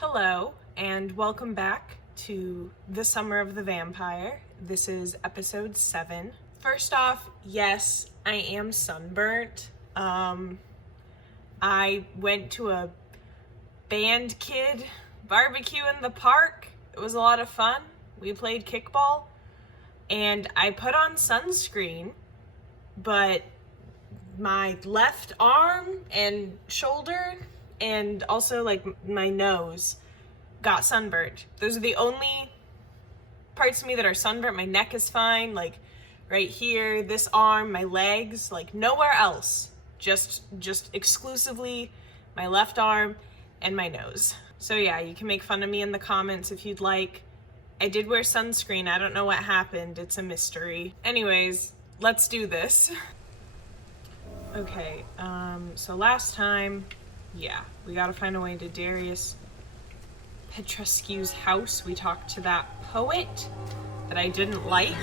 Hello, and welcome back to The Summer of the Vampire. This is episode 7. First off, yes, I am sunburnt. I went to a band kid barbecue in the park. It was a lot of fun. We played kickball, and I put on sunscreen, but my left arm and shoulder and also like my nose got sunburned. Those are the only parts of me that are sunburnt. My neck is fine, like right here, this arm, my legs, like nowhere else. Just exclusively my left arm and my nose. So yeah, you can make fun of me in the comments if you'd like. I did wear sunscreen. I don't know what happened. It's a mystery. Anyways, let's do this. Okay, so last time, yeah, we gotta find a way to Darius Petrescu's house. We talked to that poet that I didn't like.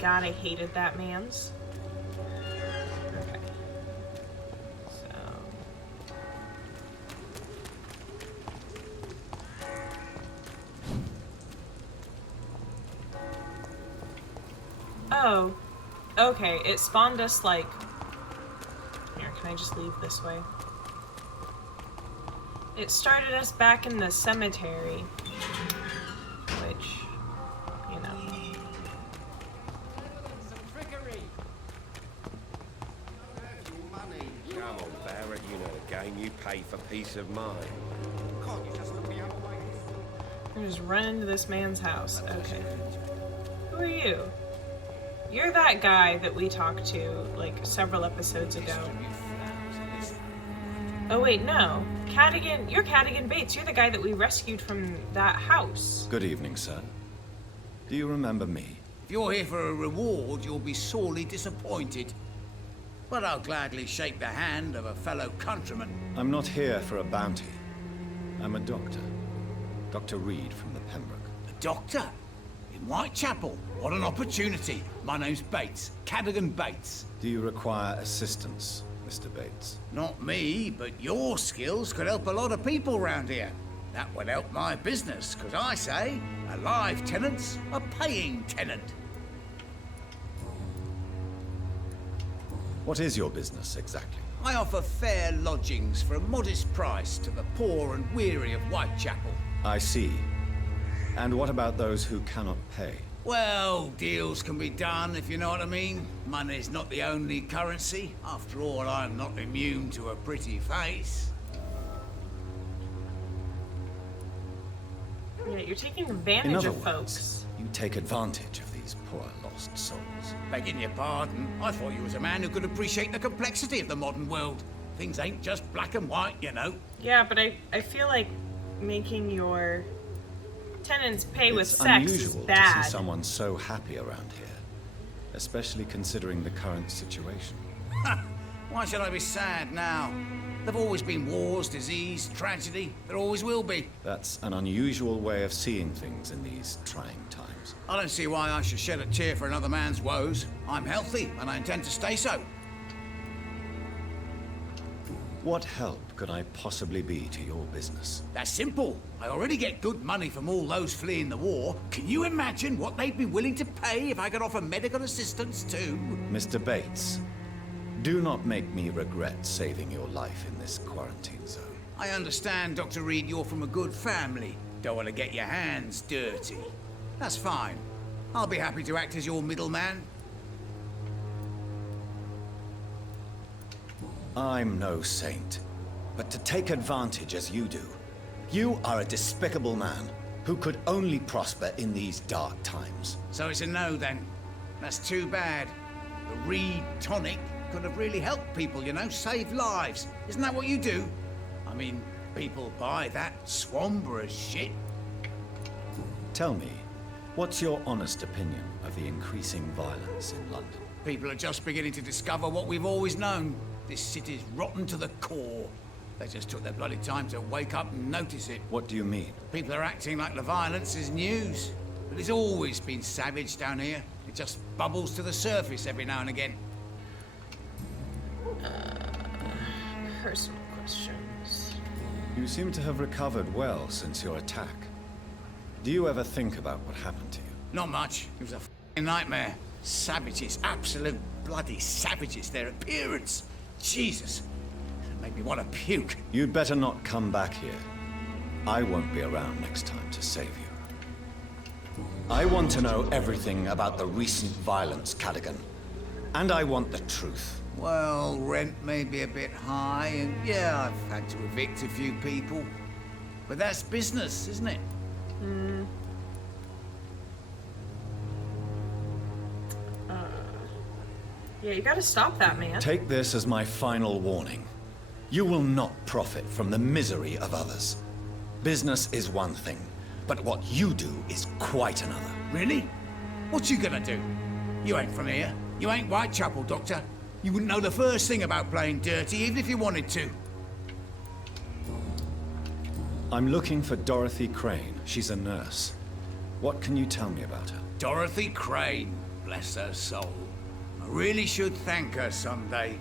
God, I hated that man's. Okay. So. Oh. Okay, it spawned us like... Here, can I just leave this way? It started us back in the cemetery, which, you know. Some trickery. Come on, Barrett, you know the game. You pay for peace of mind. Can't you just look the other way? I'm just running into this man's house. Okay. Who are you? You're that guy that we talked to, like, several episodes ago. Oh wait, no. Cadigan, you're Cadigan Bates. You're the guy that we rescued from that house. Good evening, sir. Do you remember me? If you're here for a reward, you'll be sorely disappointed. But I'll gladly shake the hand of a fellow countryman. I'm not here for a bounty. I'm a doctor. Dr. Reed from the Pembroke. A doctor? In Whitechapel? What an opportunity. My name's Bates. Cadigan Bates. Do you require assistance, Mr. Bates? Not me, but your skills could help a lot of people round here. That would help my business, because I say, a live tenant's a paying tenant. What is your business, exactly? I offer fair lodgings for a modest price to the poor and weary of Whitechapel. I see. And what about those who cannot pay? Well, deals can be done, if you know what I mean. Money's not the only currency. After all, I'm not immune to a pretty face. Yeah, you're taking advantage In other of words, folks. you take advantage of these poor lost souls. Begging your pardon, I thought you was a man who could appreciate the complexity of the modern world. Things ain't just black and white, you know. Yeah, but I feel like making your tenants pay with It's sex is unusual to bad. see someone so happy around here, especially considering the current situation. Why should I be sad now? There've always been wars, disease, tragedy. There always will be. That's an unusual way of seeing things in these trying times. I don't see why I should shed a tear for another man's woes. I'm healthy, and I intend to stay so. What help could I possibly be to your business? That's simple. I already get good money from all those fleeing the war. Can you imagine what they'd be willing to pay if I could offer medical assistance too? Mr. Bates, do not make me regret saving your life in this quarantine zone. I understand, Dr. Reed, you're from a good family. Don't want to get your hands dirty. That's fine. I'll be happy to act as your middleman. I'm no saint, but to take advantage as you do, you are a despicable man who could only prosper in these dark times. So it's a no then. That's too bad. The Reed tonic could have really helped people, you know, save lives. Isn't that what you do? I mean, people buy that Swamborough shit. Tell me, what's your honest opinion of the increasing violence in London? People are just beginning to discover what we've always known. This city's rotten to the core. They just took their bloody time to wake up and notice it. What do you mean? People are acting like the violence is news. But it's always been savage down here. It just bubbles to the surface every now and again. Personal questions. You seem to have recovered well since your attack. Do you ever think about what happened to you? Not much. It was a f***ing nightmare. Savages, absolute bloody savages. Their appearance. Jesus. It made me want to puke. You'd better not come back here. I won't be around next time to save you. I want to know everything about the recent violence, Cadigan. And I want the truth. Well, rent may be a bit high, and yeah, I've had to evict a few people. But that's business, isn't it? Yeah, you gotta stop that, man. Take this as my final warning. You will not profit from the misery of others. Business is one thing, but what you do is quite another. Really? What you gonna do? You ain't from here. You ain't Whitechapel, Doctor. You wouldn't know the first thing about playing dirty, even if you wanted to. I'm looking for Dorothy Crane. She's a nurse. What can you tell me about her? Dorothy Crane, bless her soul. I really should thank her someday.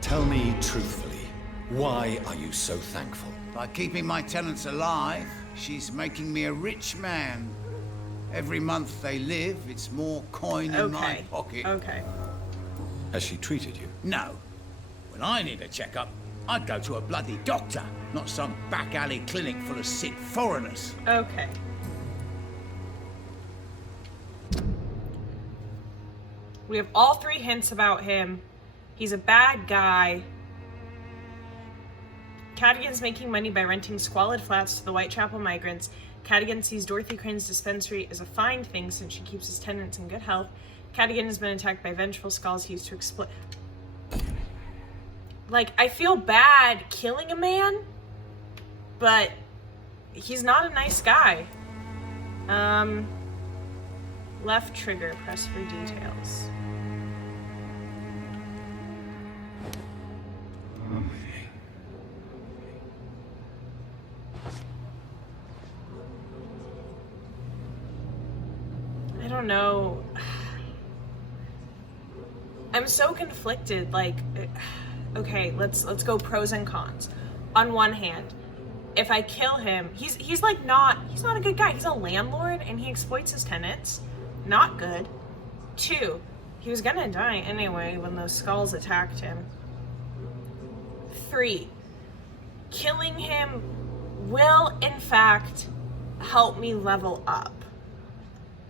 Tell me truthfully, why are you so thankful? By keeping my tenants alive, she's making me a rich man. Every month they live, it's more coin in my pocket. Okay. Has she treated you? No. When I need a checkup, I'd go to a bloody doctor, not some back alley clinic full of sick foreigners. Okay. We have all 3 hints about him. He's a bad guy. Cadigan's making money by renting squalid flats to the Whitechapel migrants. Cadigan sees Dorothy Crane's dispensary as a fine thing since she keeps his tenants in good health. Cadigan has been attacked by vengeful skulls he used to exploit. Like, I feel bad killing a man, but he's not a nice guy. Left trigger, press for details. I don't know. I'm so conflicted. Like, okay, let's go pros and cons. On one hand, if I kill him, he's not a good guy. He's a landlord and he exploits his tenants. Not good. 2, he was gonna die anyway when those skulls attacked him. 3, killing him will in fact help me level up.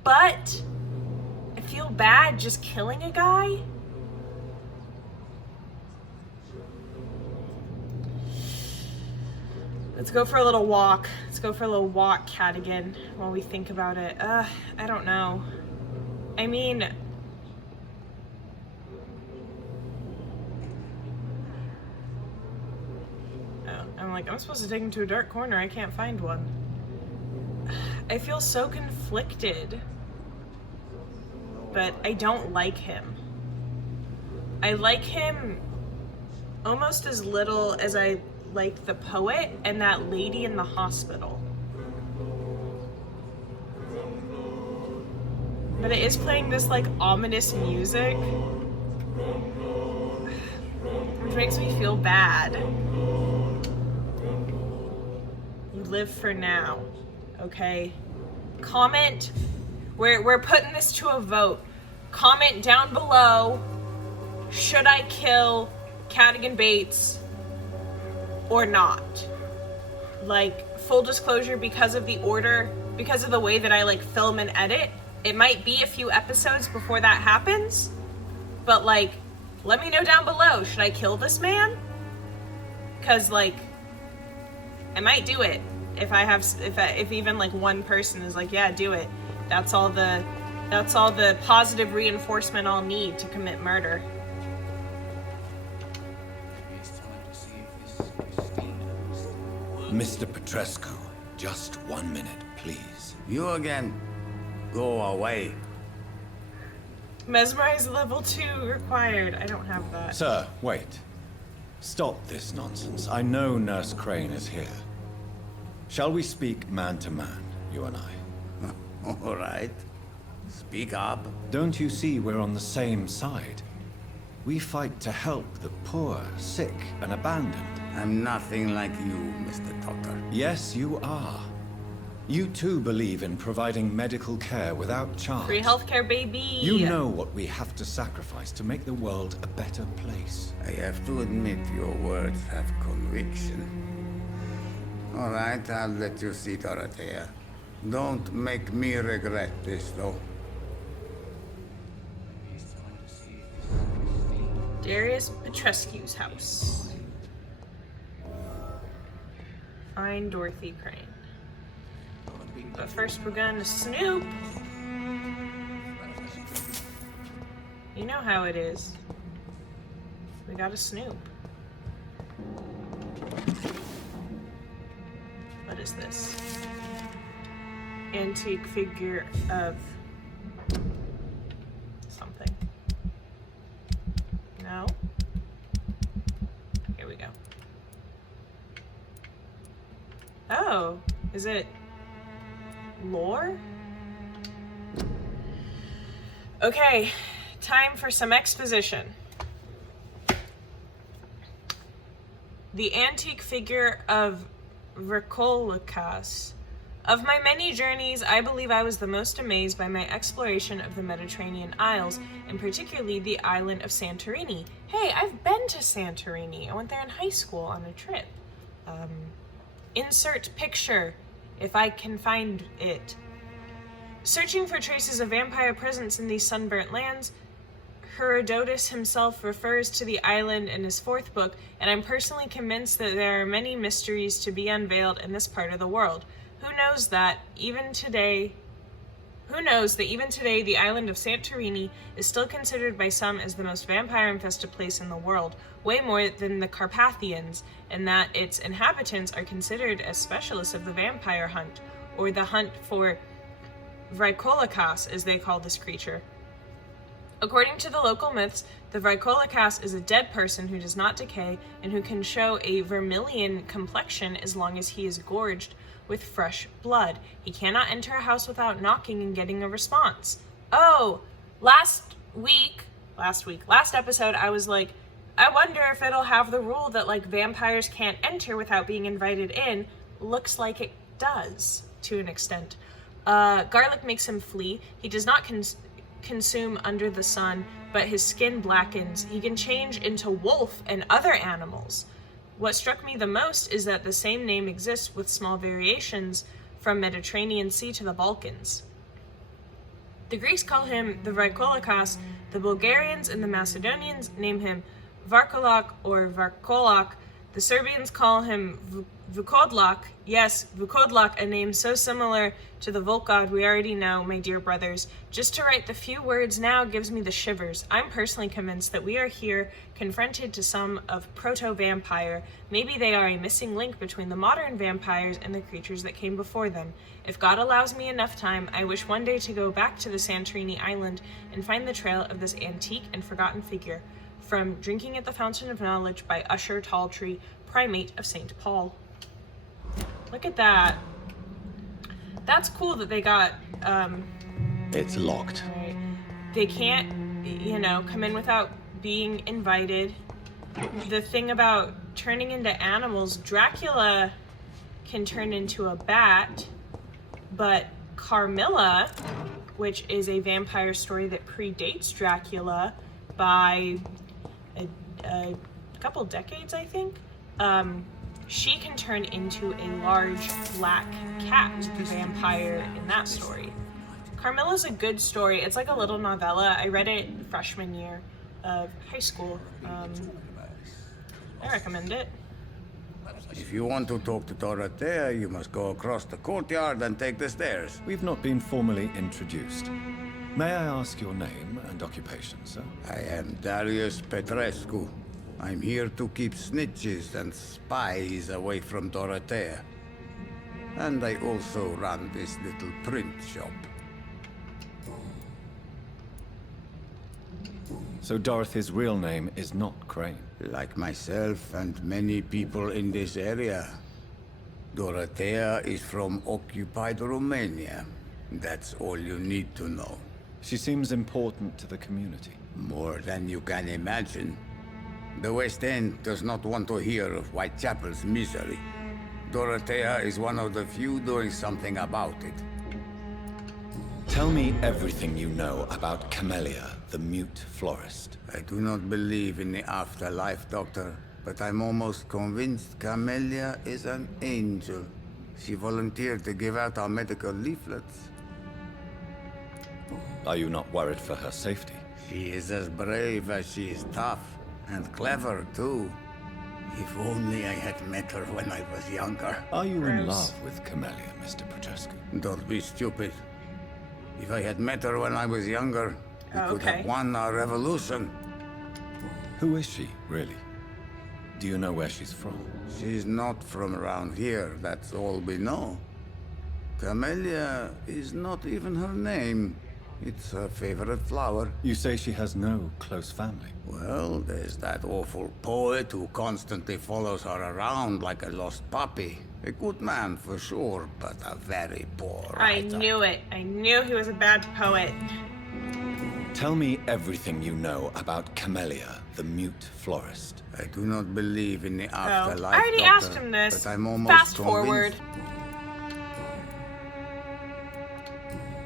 But I feel bad just killing a guy. Let's go for a little walk. Let's go for a little walk, Cadigan, while we think about it. I don't know. I mean, I'm like, I'm supposed to take him to a dark corner. I can't find one. I feel so conflicted, but I don't like him. I like him almost as little as I like the poet and that lady in the hospital. But it is playing this like ominous music, which makes me feel bad. You live for now, okay? Comment. We're putting this to a vote. Comment down below. Should I kill Cadigan Bates or not? Like, full disclosure, because of the order, because of the way that I like film and edit, it might be a few episodes before that happens, but like, let me know down below, should I kill this man? Cause like, I might do it if if even like one person is like, yeah, do it. That's all the positive reinforcement I'll need to commit murder. Mr. Petrescu, just 1 minute, please. You again. Go away. Mesmerize level 2 required. I don't have that. Sir, wait. Stop this nonsense. I know Nurse Crane is here. Shall we speak man to man, you and I? All right. Speak up. Don't you see we're on the same side? We fight to help the poor, sick, and abandoned. I'm nothing like you, Mr. Doctor. Yes, you are. You too believe in providing medical care without charge. Free healthcare, baby. You know what we have to sacrifice to make the world a better place. I have to admit your words have conviction. All right, I'll let you see Dorothea. Don't make me regret this, though. Darius Petrescu's house. Find Dorothy Crane. But first we're gonna snoop. You know how it is. We gotta snoop. What is this? Antique figure of something. No? Here we go. Oh, is it lore? Okay, time for some exposition. The antique figure of Vrkolakos. Of my many journeys, I believe I was the most amazed by my exploration of the Mediterranean Isles, and particularly the island of Santorini. Hey, I've been to Santorini. I went there in high school on a trip. Insert picture, if I can find it. Searching for traces of vampire presence in these sunburnt lands, Herodotus himself refers to the island in his 4th book, and I'm personally convinced that there are many mysteries to be unveiled in this part of the world. Who knows that even today the island of Santorini is still considered by some as the most vampire-infested place in the world, way more than the Carpathians, and that its inhabitants are considered as specialists of the vampire hunt, or the hunt for Vrkolakos, as they call this creature. According to the local myths, the Vrkolakos is a dead person who does not decay and who can show a vermilion complexion as long as he is gorged with fresh blood. He cannot enter a house without knocking and getting a response. Oh, last episode, I was like, I wonder if it'll have the rule that like vampires can't enter without being invited in. Looks like it does, to an extent. Garlic makes him flee. He does not consume under the sun, but his skin blackens. He can change into wolf and other animals. What struck me the most is that the same name exists with small variations from Mediterranean Sea to the Balkans. The Greeks call him the Vrkolakos, the Bulgarians and the Macedonians name him Varkolak or Varkolak, the Serbians call him Vukodlak. Yes, Vukodlak, a name so similar to the Volkod we already know, my dear brothers. Just to write the few words now gives me the shivers. I'm personally convinced that we are here confronted to some of proto-vampire. Maybe they are a missing link between the modern vampires and the creatures that came before them. If God allows me enough time, I wish one day to go back to the Santorini island and find the trail of this antique and forgotten figure. From Drinking at the Fountain of Knowledge by Usher Talltree, Primate of St. Paul. Look at that. That's cool that they got, It's locked. right. They can't, come in without being invited. The thing about turning into animals, Dracula can turn into a bat, but Carmilla, which is a vampire story that predates Dracula by a couple decades, I think, she can turn into a large black cat vampire in that story. Carmilla's a good story. It's like a little novella. I read it freshman year of high school. I recommend it. If you want to talk to Dorothea, you must go across the courtyard and take the stairs. We've not been formally introduced. May I ask your name and occupation, sir? I am Darius Petrescu. I'm here to keep snitches and spies away from Dorothea. And I also run this little print shop. So Dorothy's real name is not Crane. Like myself and many people in this area, Dorothea is from occupied Romania. That's all you need to know. She seems important to the community. More than you can imagine. The West End does not want to hear of Whitechapel's misery. Dorothea is one of the few doing something about it. Tell me everything you know about Camellia, the mute florist. I do not believe in the afterlife, Doctor, but I'm almost convinced Camellia is an angel. She volunteered to give out our medical leaflets. Are you not worried for her safety? She is as brave as she is tough, and clever too. If only I had met her when I was younger. Are you in Gross. love with Camellia, Mr. Petrescu? Don't be stupid. If I had met her when I was younger, we could Okay. have won our revolution. Who is she, really? Do you know where she's from? She's not from around here, that's all we know. Camellia is not even her name. It's her favorite flower. You say she has no close family. Well, there's that awful poet who constantly follows her around like a lost puppy. A good man for sure, but a very poor I writer. knew it. I knew he was a bad poet. Tell me everything you know about Camellia, the mute florist. I do not believe in the afterlife, I already Doctor, asked him this. but I'm almost Fast forward. convinced-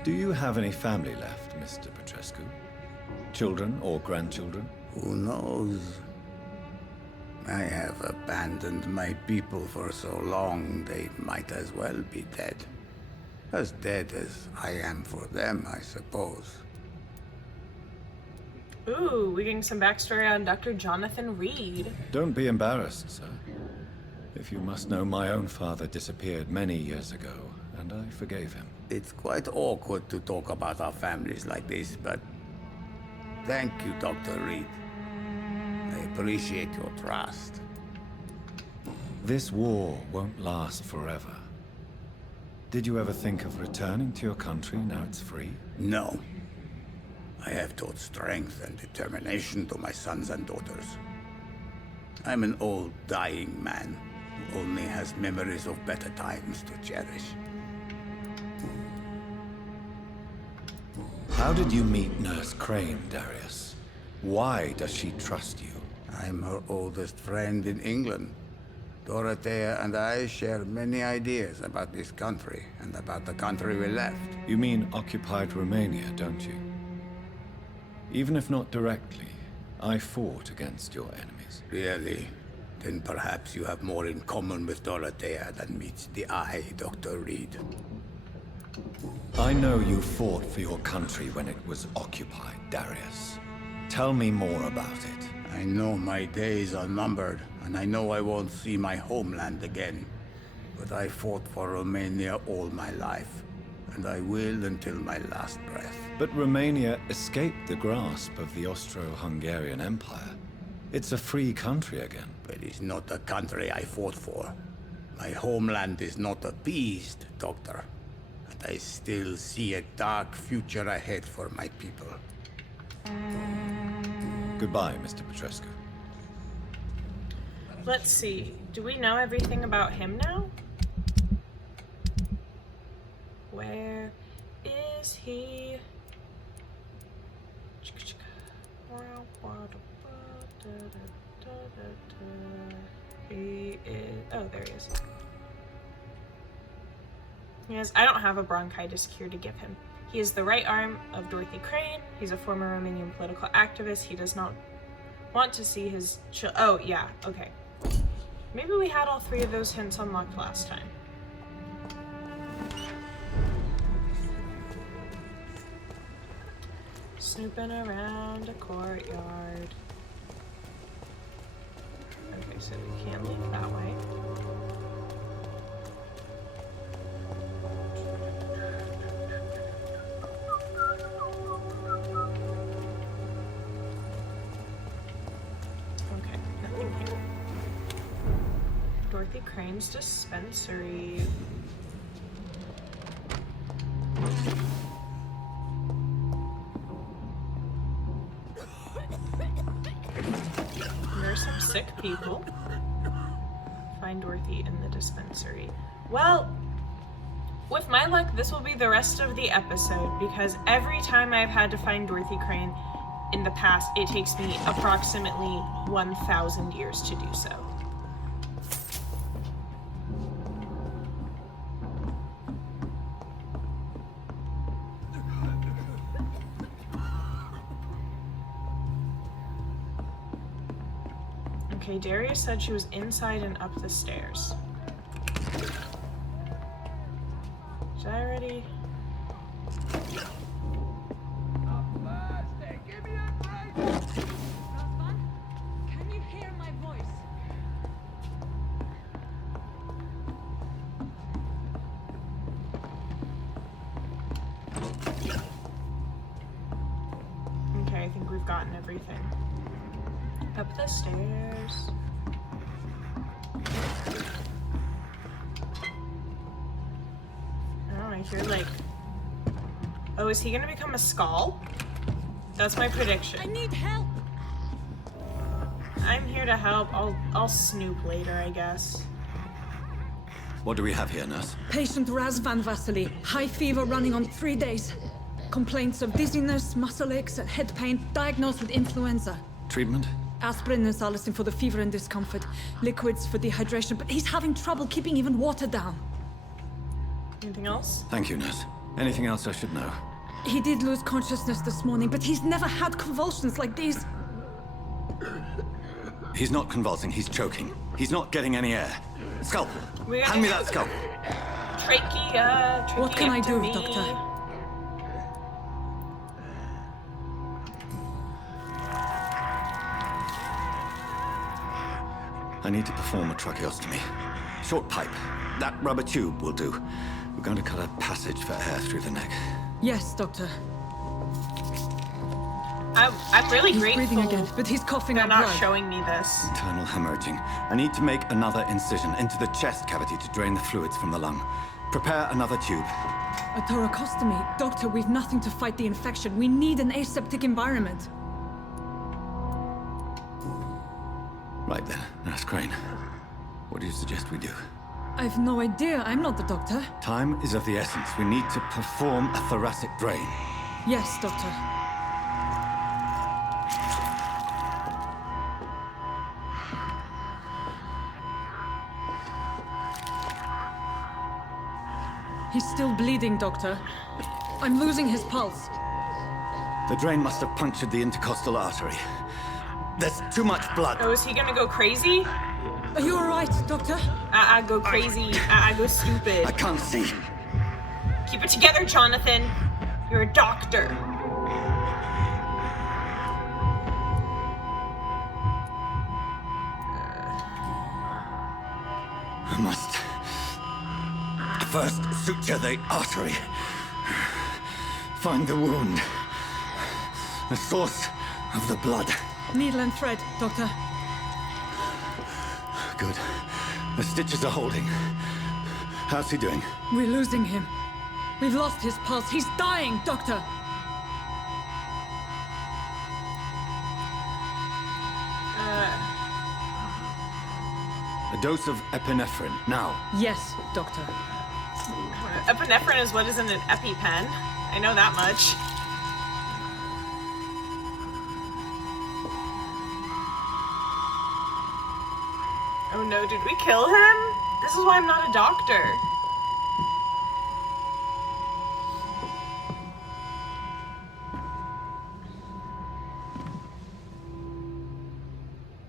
Do you have any family left, Mr. Petrescu? Children or grandchildren? Who knows? I have abandoned my people for so long, they might as well be dead. As dead as I am for them, I suppose. Ooh, we're getting some backstory on Dr. Jonathan Reed. Don't be embarrassed, sir. If you must know, my own father disappeared many years ago, and I forgave him. It's quite awkward to talk about our families like this, but thank you, Dr. Reed. I appreciate your trust. This war won't last forever. Did you ever think of returning to your country now it's free? No. I have taught strength and determination to my sons and daughters. I'm an old, dying man who only has memories of better times to cherish. How did you meet Nurse Crane, Darius? Why does she trust you? I'm her oldest friend in England. Dorothea and I share many ideas about this country and about the country we left. You mean occupied Romania, don't you? Even if not directly, I fought against your enemies. Really? Then perhaps you have more in common with Dorothea than meets the eye, Dr. Reed. I know you fought for your country when it was occupied, Darius. Tell me more about it. I know my days are numbered, and I know I won't see my homeland again. But I fought for Romania all my life, and I will until my last breath. But Romania escaped the grasp of the Austro-Hungarian Empire. It's a free country again. But it's not the country I fought for. My homeland is not appeased, Doctor. And I still see a dark future ahead for my people. Goodbye, Mr. Petrescu. Let's see. Do we know everything about him now? Where is he? He is. Oh, there he is. Yes, I don't have a bronchitis cure to give him. He is the right arm of Dorothy Crane. He's a former Romanian political activist. He does not want to see his oh, yeah, okay. Maybe we had all three of those hints unlocked last time. Snooping around a courtyard. Okay, so we can't leave that way. Okay, nothing here. Dorothy Crane's dispensary. Nurse some sick people. Find Dorothy in the dispensary. Well, with my luck, this will be the rest of the episode because every time I've had to find Dorothy Crane, in the past, it takes me approximately 1,000 years to do so. Okay, Darius said she was inside and up the stairs. Did I already? Can you hear my voice? Okay, I think we've gotten everything. Up the stairs. Oh, I hear like... Oh, is he gonna become a skull? That's my prediction. I need help. I'm here to help. I'll snoop later, I guess. What do we have here, nurse? Patient Raz Van Vasily. High fever running on 3 days. Complaints of dizziness, muscle aches, and head pain. Diagnosed with influenza. Treatment? Aspirin and salicin for the fever and discomfort. Liquids for dehydration, but he's having trouble keeping even water down. Anything else? Thank you, nurse. Anything else I should know? He did lose consciousness this morning, but he's never had convulsions like these. He's not convulsing, he's choking. He's not getting any air. Scalpel! Hand me that scalpel! Trachea. What can I do, tracheectomy. Doctor? I need to perform a tracheostomy. Short pipe. That rubber tube will do. We're going to cut a passage for air through the neck. Yes, Doctor. I'm really He's grateful breathing again, but he's coughing they're up not blood. showing me this. Internal hemorrhaging. I need to make another incision into the chest cavity to drain the fluids from the lung. Prepare another tube. A thoracostomy. Doctor, we've nothing to fight the infection. We need an aseptic environment. Right then, Nurse Crane. What do you suggest we do? I've no idea. I'm not the doctor. Time is of the essence. We need to perform a thoracic drain. Yes, Doctor. He's still bleeding, Doctor. I'm losing his pulse. The drain must have punctured the intercostal artery. There's too much blood. Oh, is he gonna go crazy? Are you alright, Doctor? I go crazy. I go stupid. I can't see. Keep it together, Jonathan. You're a doctor. I must first suture the artery. Find the wound. The source of the blood. Needle and thread, Doctor. Good. The stitches are holding. How's he doing? We're losing him. We've lost his pulse. He's dying, Doctor. A dose of epinephrine, now. Yes, Doctor. Epinephrine is what is in an EpiPen. I know that much. Oh no, did we kill him? This is why I'm not a doctor.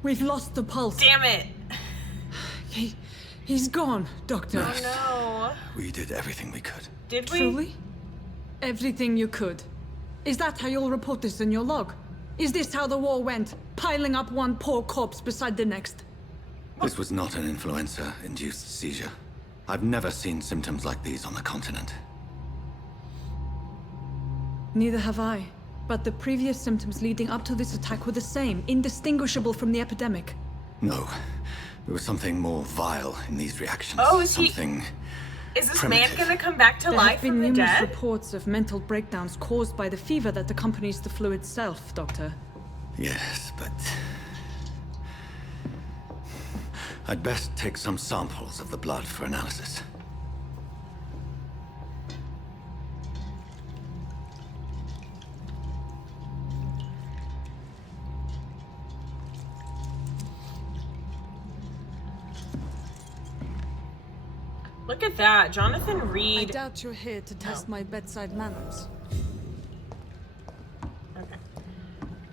We've lost the pulse. Damn it. He's gone, Doctor. Oh no. We did everything we could. Did we? Truly? Everything you could. Is that how you'll report this in your log? Is this how the war went? Piling up one poor corpse beside the next? This was not an influenza-induced seizure. I've never seen symptoms like these on the continent. Neither have I. But the previous symptoms leading up to this attack were the same, indistinguishable from the epidemic. No. There was something more vile in these reactions. Oh, is he- something Is this primitive. man gonna come back to There life have been from the numerous dead? reports of mental breakdowns caused by the fever that accompanies the flu itself, Doctor. Yes, but... I'd best take some samples of the blood for analysis. Look at that. Jonathan I Reed. doubt you're here to test my bedside manners. Okay.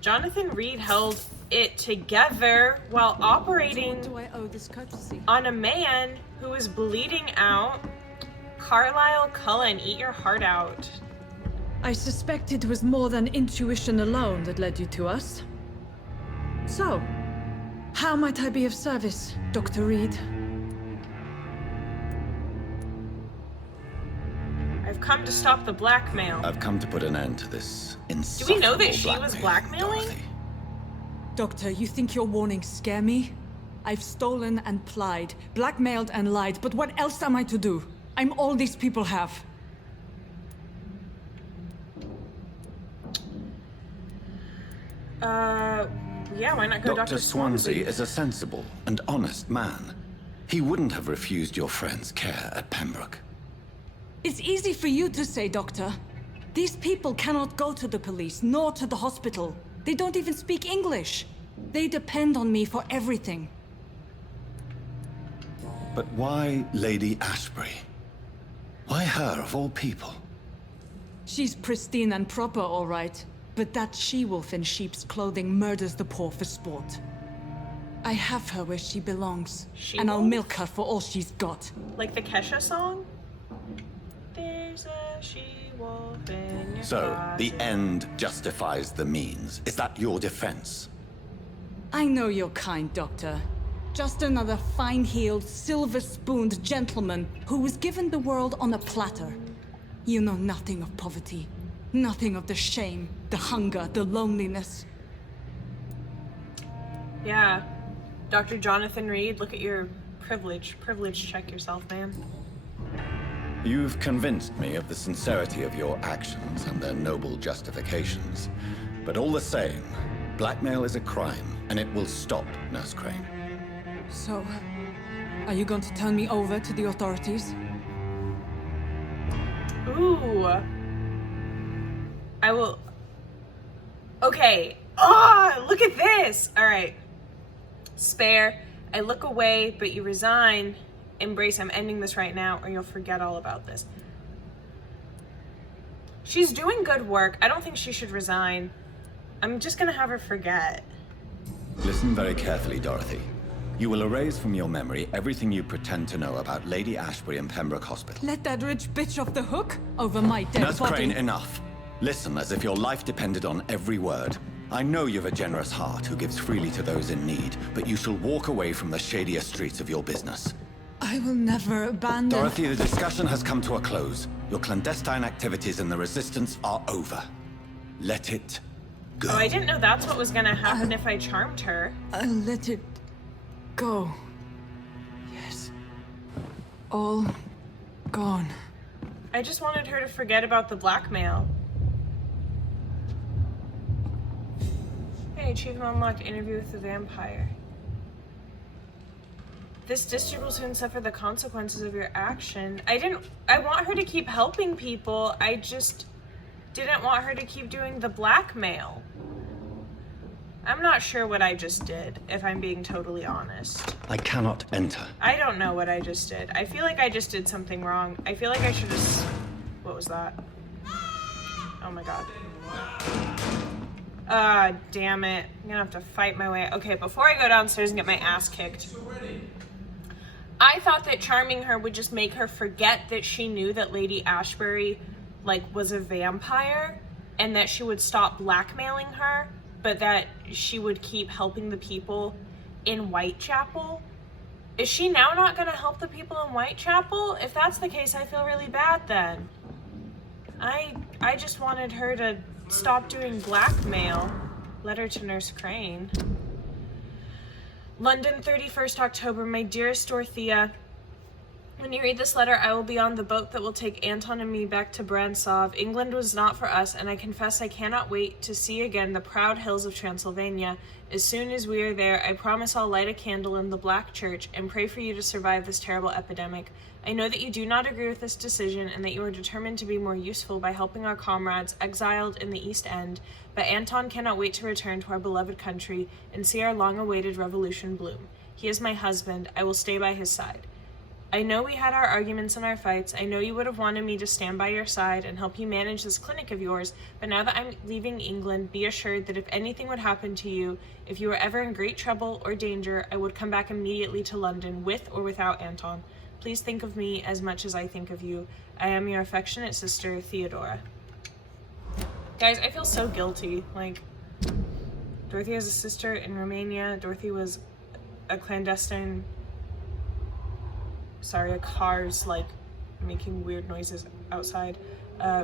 Jonathan Reed held it together while operating Do I owe this courtesy? on a man who was bleeding out. Carlisle Cullen, eat your heart out. I suspect it was more than intuition alone that led you to us. So, how might I be of service, Dr. Reed? I've come to stop the blackmail. I've come to put an end to this Do insufferable we know that she was blackmailing? Dorothy. Doctor, you think your warnings scare me? I've stolen and plied, blackmailed and lied, but what else am I to do? I'm all these people have. Yeah, why not go Dr. Dr. Swansea is a sensible and honest man. He wouldn't have refused your friend's care at Pembroke. It's easy for you to say, Doctor. These people cannot go to the police, nor to the hospital. They don't even speak English. They depend on me for everything. But why Lady Ashbury? Why her, of all people? She's pristine and proper, all right. But that she-wolf in sheep's clothing murders the poor for sport. I have her where she belongs, and I'll She-wolf? milk her for all she's got. Like the Kesha song? There's a she-wolf in your So, the closet. end justifies the means. Is that your defense? I know you're kind, Doctor. Just another fine-heeled, silver-spooned gentleman who was given the world on a platter. You know nothing of poverty. Nothing of the shame, the hunger, the loneliness. Yeah. Dr. Jonathan Reed, look at your privilege. Privilege check yourself, man. You've convinced me of the sincerity of your actions and their noble justifications. But all the same, blackmail is a crime, and it will stop, Nurse Crane. So, are you going to turn me over to the authorities? Ooh. I will... Okay. Ah, look at this. All right. Spare. I look away, but you resign. Embrace. I'm ending this right now, or you'll forget all about this. She's doing good work. I don't think she should resign. I'm just gonna have her forget. Listen very carefully, Dorothy. You will erase from your memory everything you pretend to know about Lady Ashbury and Pembroke Hospital. Let that rich bitch off the hook over my dead Nurse body. Crane, enough. Listen as if your life depended on every word. I know you've a generous heart who gives freely to those in need, but you shall walk away from the shadier streets of your business. I will never abandon... Dorothy, the discussion has come to a close. Your clandestine activities in the Resistance are over. Let it go. Oh, I didn't know that's what was gonna happen if I charmed her. I'll let it go. Yes. All gone. I just wanted her to forget about the blackmail. Hey, achievement unlocked. Interview with the vampire. This district will soon suffer the consequences of your action. I want her to keep helping people. I just didn't want her to keep doing the blackmail. I'm not sure what I just did, if I'm being totally honest. I cannot enter. I don't know what I just did. I feel like I just did something wrong. I feel like I should have... What was that? Oh my god. Damn it. I'm gonna have to fight my way. Okay, before I go downstairs and get my ass kicked. I thought that charming her would just make her forget that she knew that Lady Ashbury, like, was a vampire, and that she would stop blackmailing her, but that she would keep helping the people in Whitechapel. Is she now not gonna help the people in Whitechapel? If that's the case, I feel really bad then. I just wanted her to stop doing blackmail. Letter to Nurse Crane. London, 31st October. My dearest Dorothea, when you read this letter, I will be on the boat that will take Anton and me back to Bransov. England was not for us, and I confess I cannot wait to see again the proud hills of Transylvania. As soon as we are there, I promise I'll light a candle in the Black Church and pray for you to survive this terrible epidemic. I know that you do not agree with this decision and that you are determined to be more useful by helping our comrades exiled in the East End, but Anton cannot wait to return to our beloved country and see our long-awaited revolution bloom. He is my husband. I will stay by his side. I know we had our arguments and our fights. I know you would have wanted me to stand by your side and help you manage this clinic of yours, but now that I'm leaving England, be assured that if anything would happen to you, if you were ever in great trouble or danger, I would come back immediately to London with or without Anton. Please think of me as much as I think of you. I am your affectionate sister, Theodora. Guys, I feel so guilty. Like, Dorothy has a sister in Romania. Dorothy was a clandestine... Sorry, a car's like making weird noises outside.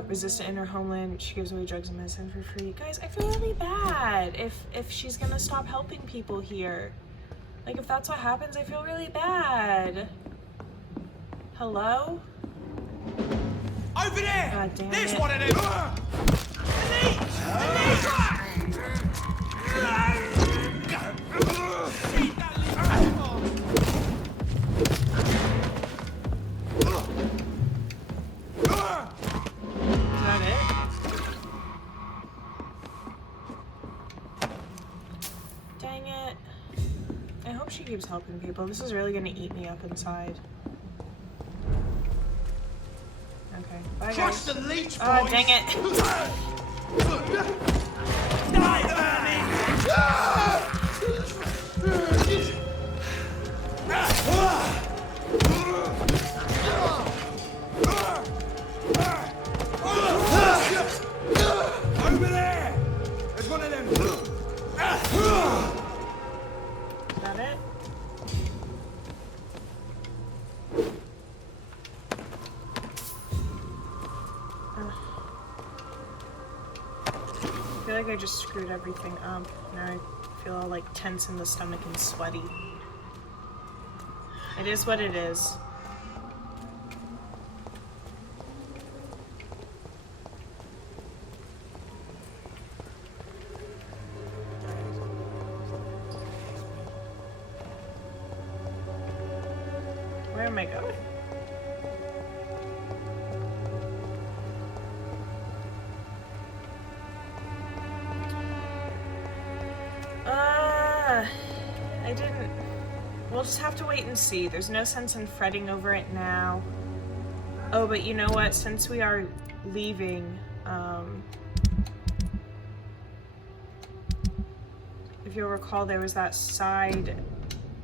Resistant in her homeland. She gives away drugs and medicine for free. Guys, I feel really bad if she's gonna stop helping people here. Like, if that's what happens, I feel really bad. Hello? Over there! God damn There's it. one of them! Is that it? Dang it. I hope she keeps helping people. This is really gonna eat me up inside. Okay, bye guys. Trust the leech, boys! Oh, dang it. Die, Ernie! Over there! There's one of them! Is that it? I feel like I just screwed everything up. Now I feel all like tense in the stomach and sweaty. It is what it is. Where am I going? I didn't... We'll just have to wait and see. There's no sense in fretting over it now. Oh, but you know what? Since we are leaving, if you'll recall, there was that side...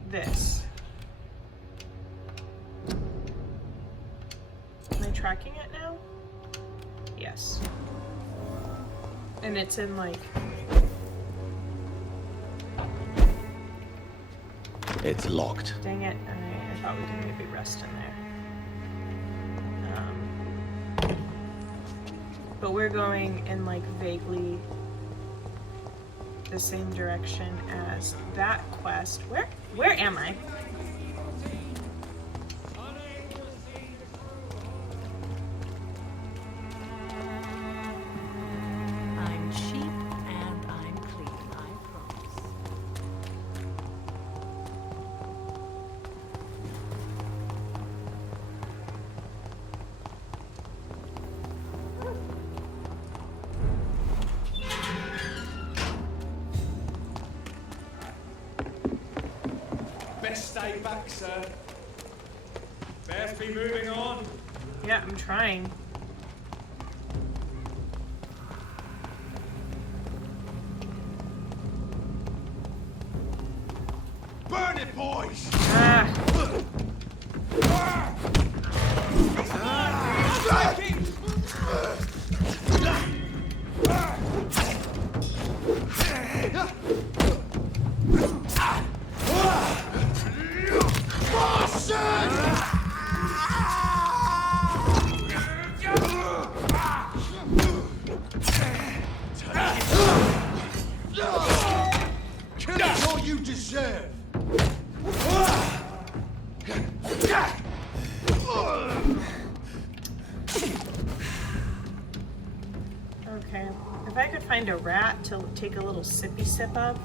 this. Am I tracking it now? Yes. And it's in, like... It's locked. Dang it, I thought we could maybe rest in there. But we're going in like vaguely the same direction as that quest. Where am I? I'm cheap and I'm clean, I promise. Best stay back, sir. Best be moving on. Yeah, I'm trying. Burn it, boys! Ah, Kill it all you deserve! okay. If I could find a rat to take a little sippy sip of.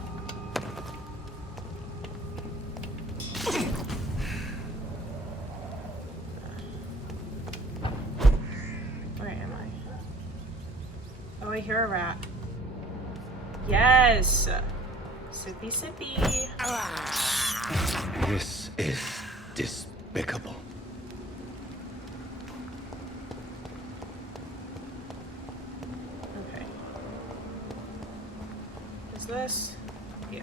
Where am I? Oh, I hear a rat. Yes! Sippy sippy. This is despicable. this? Yeah.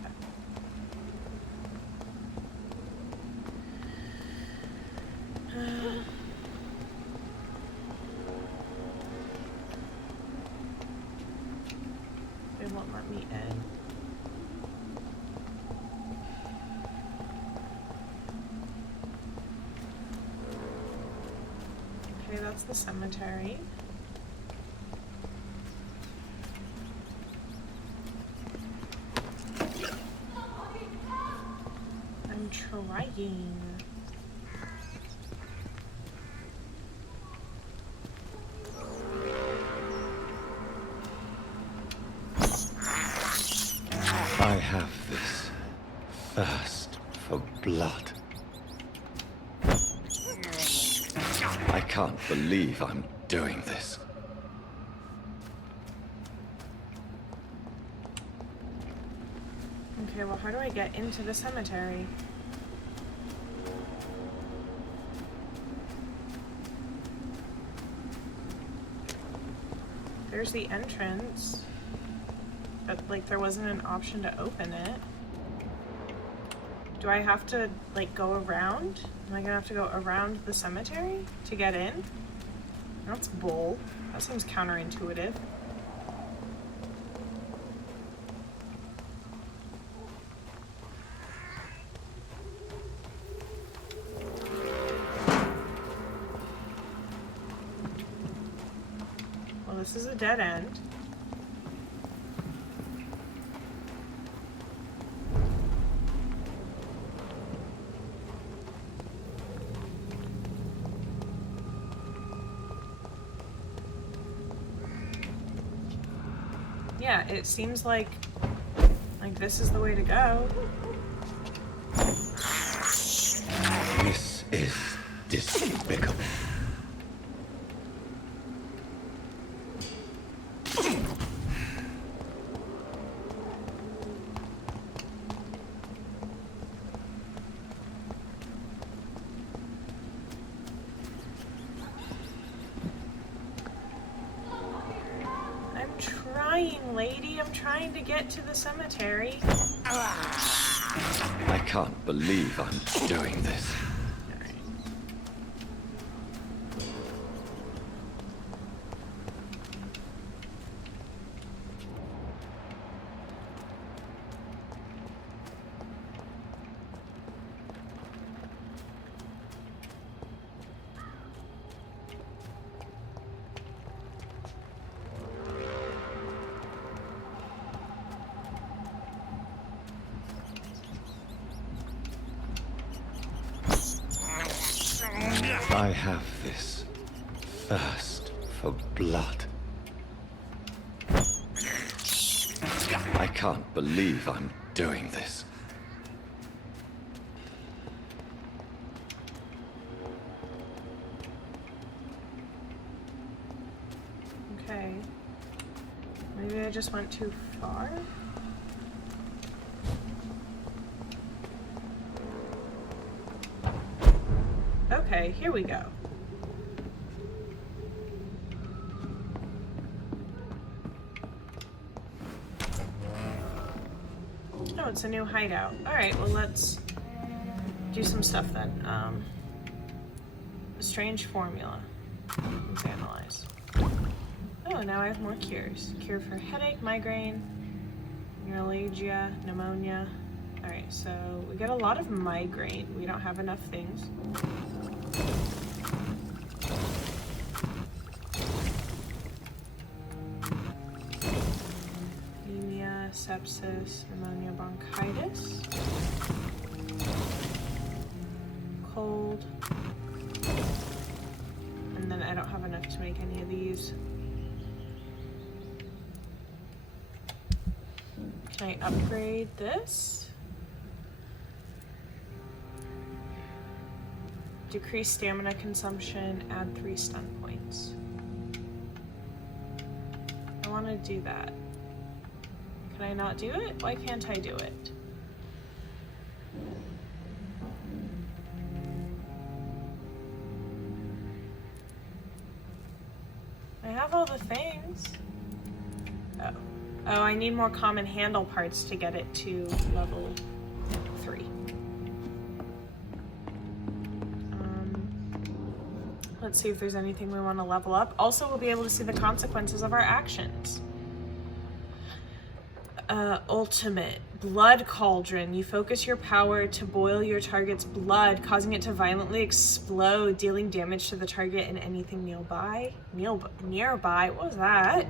They won't let me in. Okay, that's the cemetery. I'm trying. I have this thirst for blood. I can't believe I'm doing this. Okay, well, how do I get into the cemetery? There's the entrance. But, like, there wasn't an option to open it. Do I have to, like, go around? Am I gonna have to go around the cemetery to get in? That's bull. That seems counterintuitive. Well, this is a dead end. Yeah, it seems like this is the way to go. This is despicable. Lady, I'm trying to get to the cemetery. I can't believe I'm doing this. I have this thirst for blood. I can't believe I'm doing this. Okay. Maybe I just went too far? Okay, here we go. Oh, it's a new hideout. Alright, well let's do some stuff then. A strange formula. Let's analyze. Oh, now I have more cures. Cure for headache, migraine, neuralgia, pneumonia. Alright, so we get a lot of migraine. We don't have enough things. Anemia, sepsis, pneumonia, bronchitis. Cold. And then I don't have enough to make any of these. Can I upgrade this? Decrease stamina consumption, add 3 stun points. I want to do that. Can I not do it? Why can't I do it? I have all the things. Oh. Oh, I need more common handle parts to get it to level 3. Let's see if there's anything we want to level up. Also, we'll be able to see the consequences of our actions. Ultimate. Blood Cauldron. You focus your power to boil your target's blood, causing it to violently explode, dealing damage to the target and anything nearby. Nearby? What was that?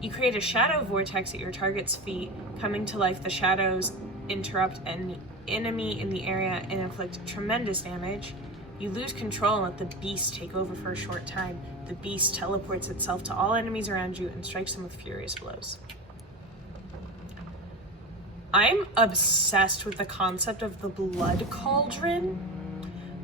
You create a shadow vortex at your target's feet. Coming to life, the shadows interrupt an enemy in the area and inflict tremendous damage. You lose control and let the beast take over for a short time. The beast teleports itself to all enemies around you and strikes them with furious blows. I'm obsessed with the concept of the Blood Cauldron.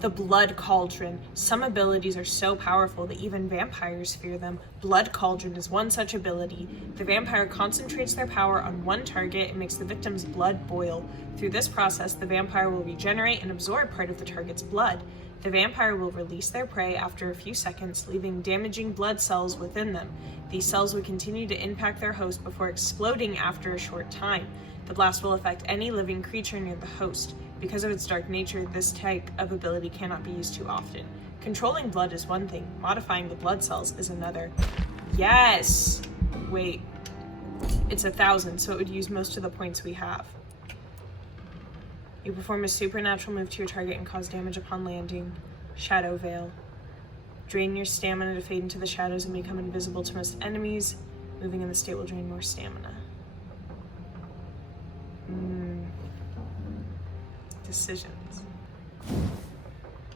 The Blood Cauldron. Some abilities are so powerful that even vampires fear them. Blood Cauldron is one such ability. The vampire concentrates their power on one target and makes the victim's blood boil. Through this process, the vampire will regenerate and absorb part of the target's blood. The vampire will release their prey after a few seconds, leaving damaging blood cells within them. These cells will continue to impact their host before exploding after a short time. The blast will affect any living creature near the host. Because of its dark nature, this type of ability cannot be used too often. Controlling blood is one thing, modifying the blood cells is another. Yes! Wait. It's 1,000, so it would use most of the points we have. You perform a supernatural move to your target and cause damage upon landing. Shadow Veil. Drain your stamina to fade into the shadows and become invisible to most enemies. Moving in the state will drain more stamina. Decisions.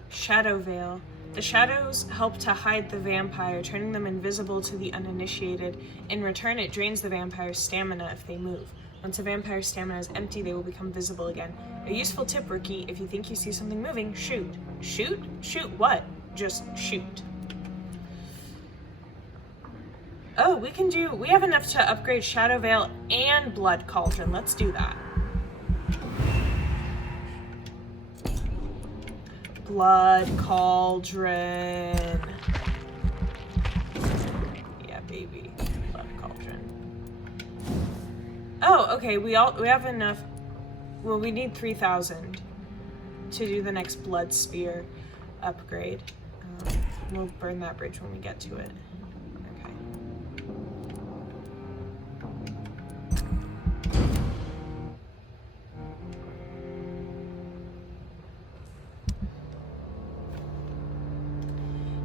Shadow Veil. The shadows help to hide the vampire, turning them invisible to the uninitiated. In return, it drains the vampire's stamina if they move. Once a vampire's stamina is empty, they will become visible again. A useful tip, rookie, if you think you see something moving, shoot. Shoot? Shoot what? Just shoot. Oh, we have enough to upgrade Shadow Veil and Blood Cauldron. Let's do that. Blood Cauldron. Yeah, baby. Blood Cauldron. Oh, okay, we have enough. Well, we need 3,000 to do the next Blood Spear upgrade. We'll burn that bridge when we get to it. Okay.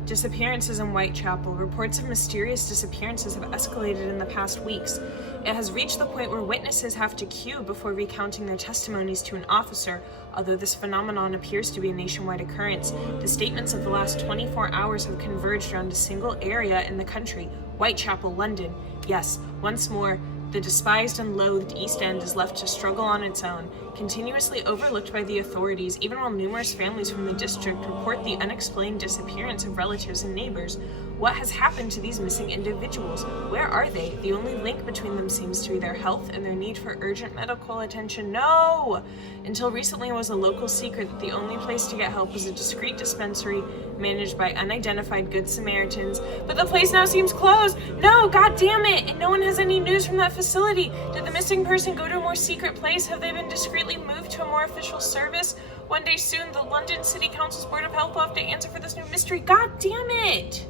Disappearances in Whitechapel. Reports of mysterious disappearances have escalated in the past weeks. It has reached the point where witnesses have to queue before recounting their testimonies to an officer. Although this phenomenon appears to be a nationwide occurrence, the statements of the last 24 hours have converged around a single area in the country, Whitechapel, London. Yes, once more, the despised and loathed East End is left to struggle on its own, continuously overlooked by the authorities, even while numerous families from the district report the unexplained disappearance of relatives and neighbors. What has happened to these missing individuals? Where are they? The only link between them seems to be their health and their need for urgent medical attention. No! Until recently, it was a local secret that the only place to get help was a discreet dispensary managed by unidentified Good Samaritans. But the place now seems closed! No! God damn it! And no one has any news from that facility! Did the missing person go to a more secret place? Have they been discreetly moved to a more official service? One day soon, the London City Council's Board of Health will have to answer for this new mystery. God damn it!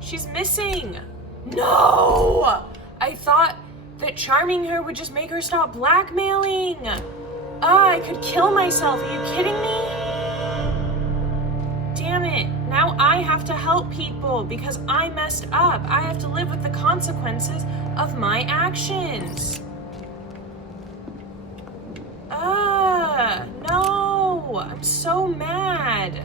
She's missing! No! I thought that charming her would just make her stop blackmailing! I could kill myself. Are you kidding me? Damn it. Now I have to help people because I messed up. I have to live with the consequences of my actions. No! I'm so mad.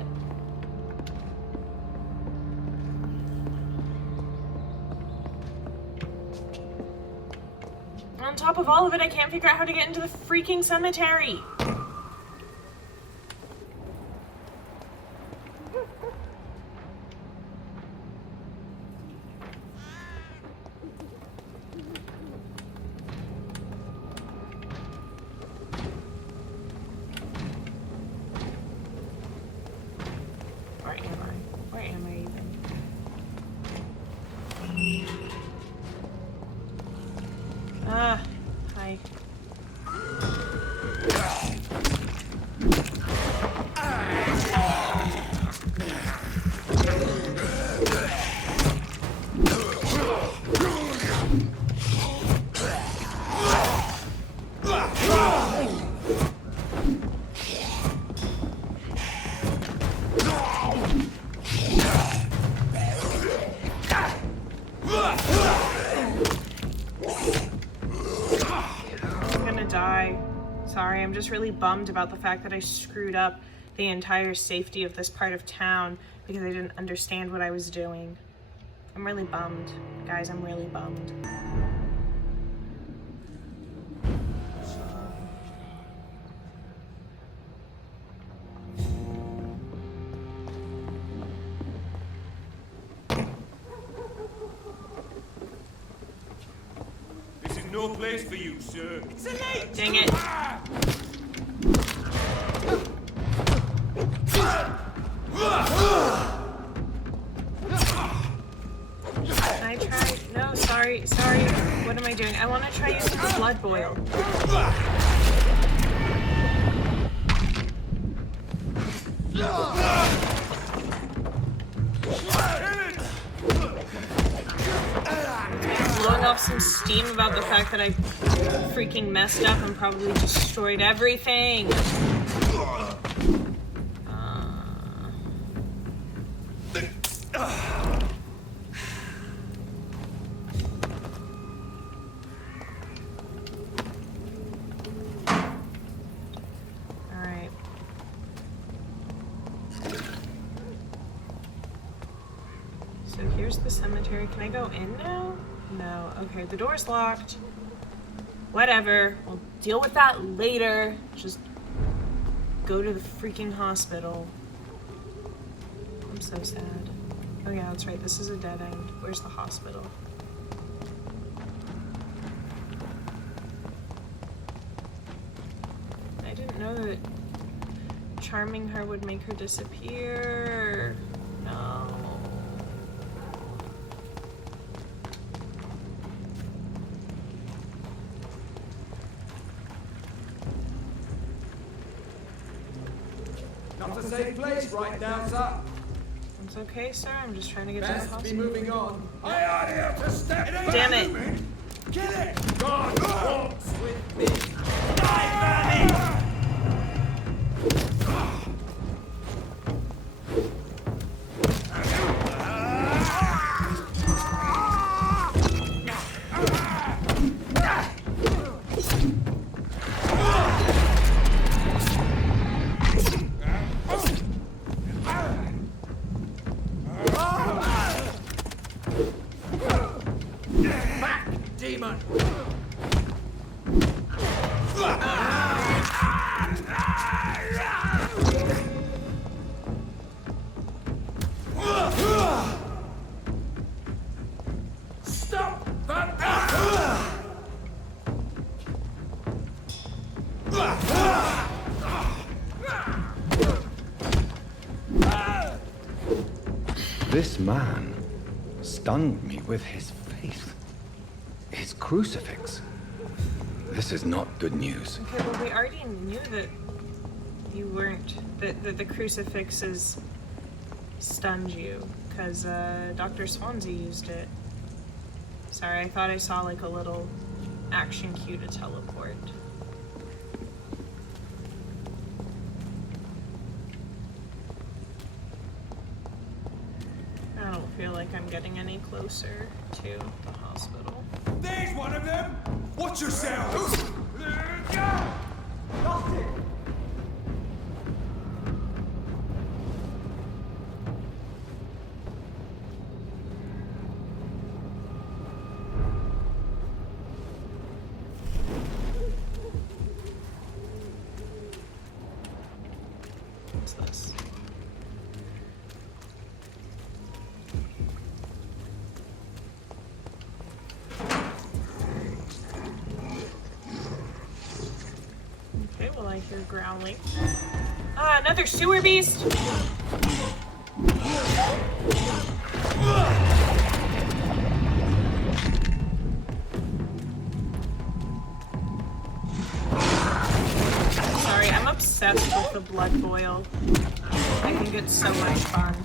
On top of all of it, I can't figure out how to get into the freaking cemetery. Where am I? Where am I even? Hi. I'm just really bummed about the fact that I screwed up the entire safety of this part of town because I didn't understand what I was doing. I'm really bummed. Guys, I'm really bummed. This is no place for you, sir. It's a late! Dang it. Can I try? No, sorry. What am I doing? I want to try using the blood boil. Blowing off some steam about the fact that I freaking messed up and probably destroyed everything. Alright. So here's the cemetery. Can I go in now? No. Okay, the door's locked. Whatever. We'll deal with that later. Just go to the freaking hospital. I'm so sad. Oh yeah, that's right. This is a dead end. Where's the hospital? I didn't know that charming her would make her disappear. No. Not a safe place right now, sir. It's okay, sir. I'm just trying to get to the Best be hospital. moving on. I are here to step in. Damn it. Kill it! God walks with me. Die, Fanny! Back, demon! Stop! This man stunned me with his faith. His crucifix. This is not good news. Okay, well, we already knew that you weren't, that the crucifixes stunned you, because Dr. Swansea used it. Sorry, I thought I saw like a little action cue to teleport. I don't feel like I'm getting any closer to the hospital. There's one of them! Watch yourself! What's this? Okay, well, I hear growling. Ah, another sewer beast! blood boil. I think it's so much fun.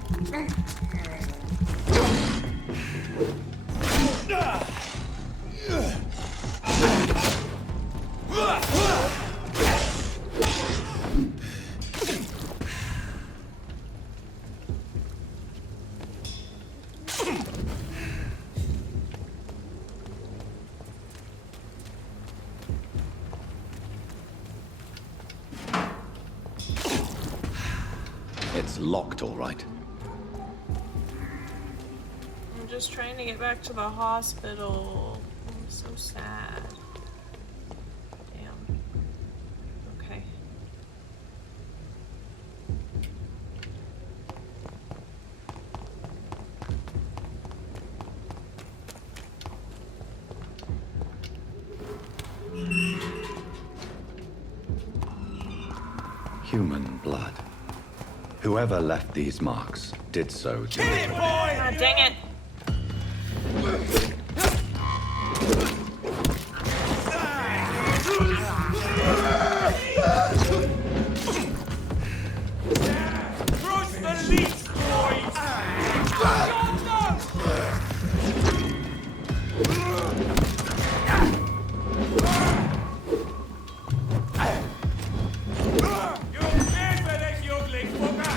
It's locked, all right. I'm just trying to get back to the hospital. I'm so sad. Damn. Okay. Human blood. Whoever left these marks did so deliberately. Ah, dang it. Crush the leech, boys! You're dead for this, youngling fucker!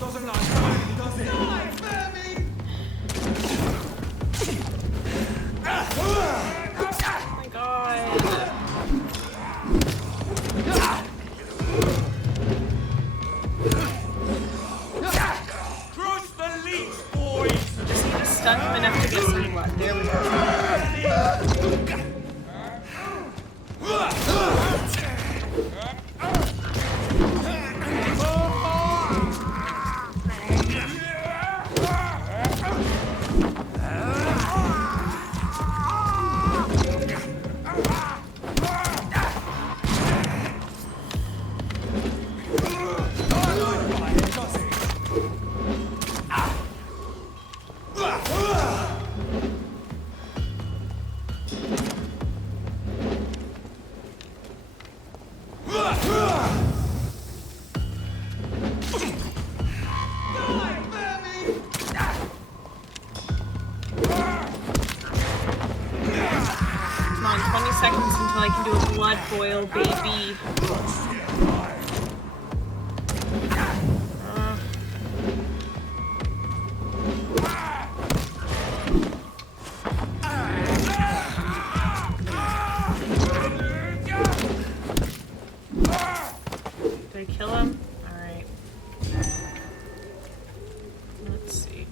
Doesn't like dying, does it? Die, vermin! Oh my god. Crush the leech, boys! Just need to stun him enough to get some blood. There we go. Come on, 20 seconds until I can do a blood boil, baby. Did I kill him? Alright. Let's see.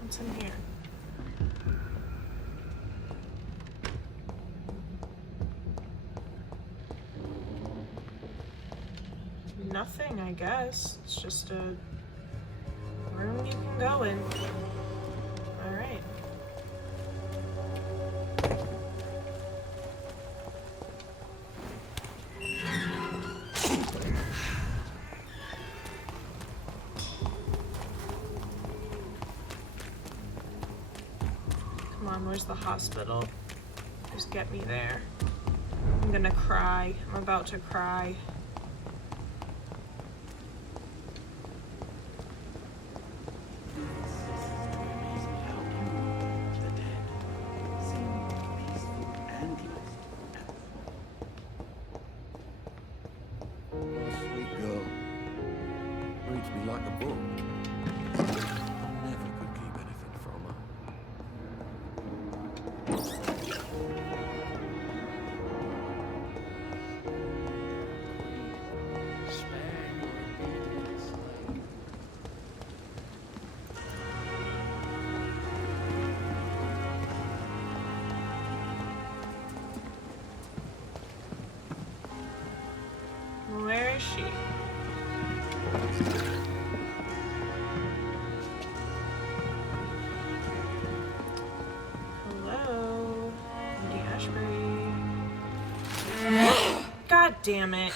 What's in here? Nothing, I guess. It's just a room you can go in. Alright. Come on, where's the hospital? Just get me there. I'm gonna cry. I'm about to cry. Sweet girl. Reads me like a book. Never could keep anything from her. Spare your obedience, slave. Where Hello, Andy Ashbury. God damn it.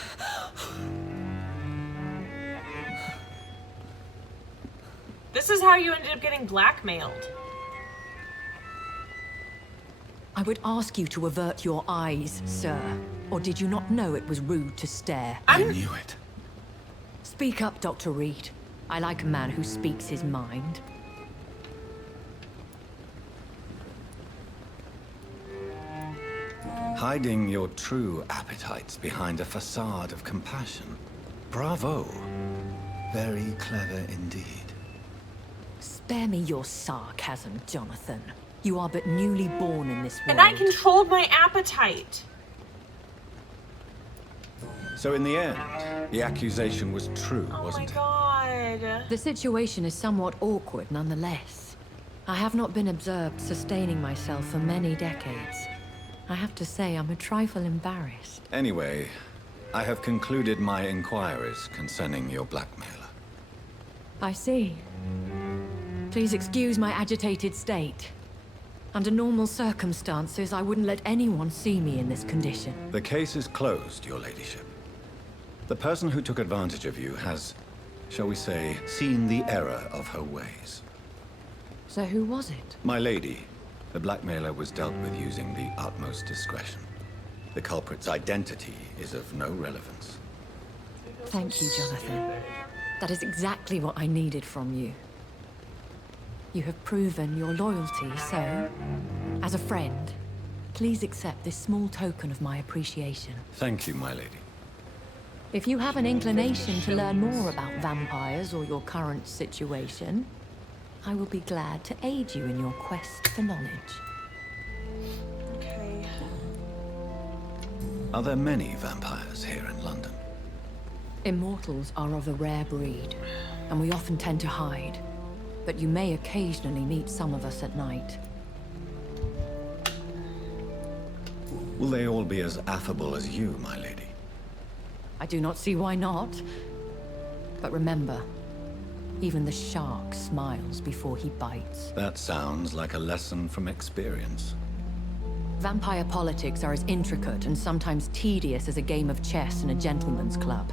This is how you ended up getting blackmailed. I would ask you to avert your eyes, sir. Or did you not know it was rude to stare? I knew it. Speak up, Dr. Reed. I like a man who speaks his mind. Hiding your true appetites behind a facade of compassion. Bravo. Very clever indeed. Spare me your sarcasm, Jonathan. You are but newly born in this world. And I controlled my appetite. So in the end, the accusation was true, Oh my wasn't it? god. The situation is somewhat awkward nonetheless. I have not been observed sustaining myself for many decades. I have to say I'm a trifle embarrassed. Anyway, I have concluded my inquiries concerning your blackmailer. I see. Please excuse my agitated state. Under normal circumstances, I wouldn't let anyone see me in this condition. The case is closed, your ladyship. The person who took advantage of you has, shall we say, seen the error of her ways. So who was it? My lady, the blackmailer was dealt with using the utmost discretion. The culprit's identity is of no relevance. Thank you, Jonathan. That is exactly what I needed from you. You have proven your loyalty, so, as a friend, please accept this small token of my appreciation. Thank you, my lady. If you have an inclination to learn more about vampires or your current situation, I will be glad to aid you in your quest for knowledge. Okay. Are there many vampires here in London? Immortals are of a rare breed, and we often tend to hide. But you may occasionally meet some of us at night. Will they all be as affable as you, my lady? I do not see why not. But remember, even the shark smiles before he bites. That sounds like a lesson from experience. Vampire politics are as intricate and sometimes tedious as a game of chess in a gentleman's club.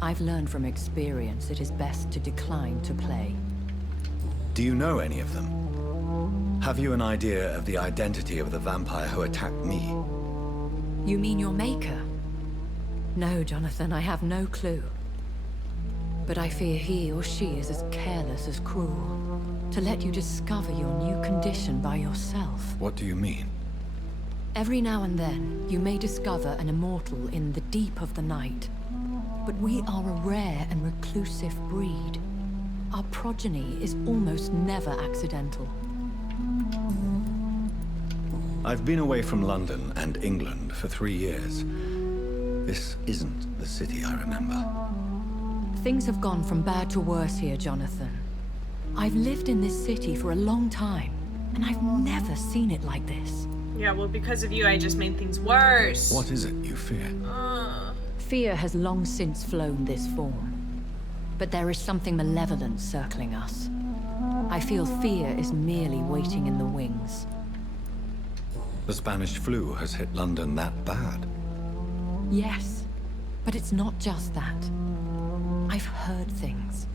I've learned from experience it is best to decline to play. Do you know any of them? Have you an idea of the identity of the vampire who attacked me? You mean your maker? No, Jonathan, I have no clue. But I fear he or she is as careless as cruel. To let you discover your new condition by yourself. What do you mean? Every now and then, you may discover an immortal in the deep of the night. But we are a rare and reclusive breed. Our progeny is almost never accidental. I've been away from London and England for 3 years. This isn't the city I remember. Things have gone from bad to worse here, Jonathan. I've lived in this city for a long time, and I've never seen it like this. Yeah, well, because of you, I just made things worse. What is it you fear? Fear has long since flown this form. But there is something malevolent circling us. I feel fear is merely waiting in the wings. The Spanish flu has hit London that bad. Yes, but it's not just that. I've heard things.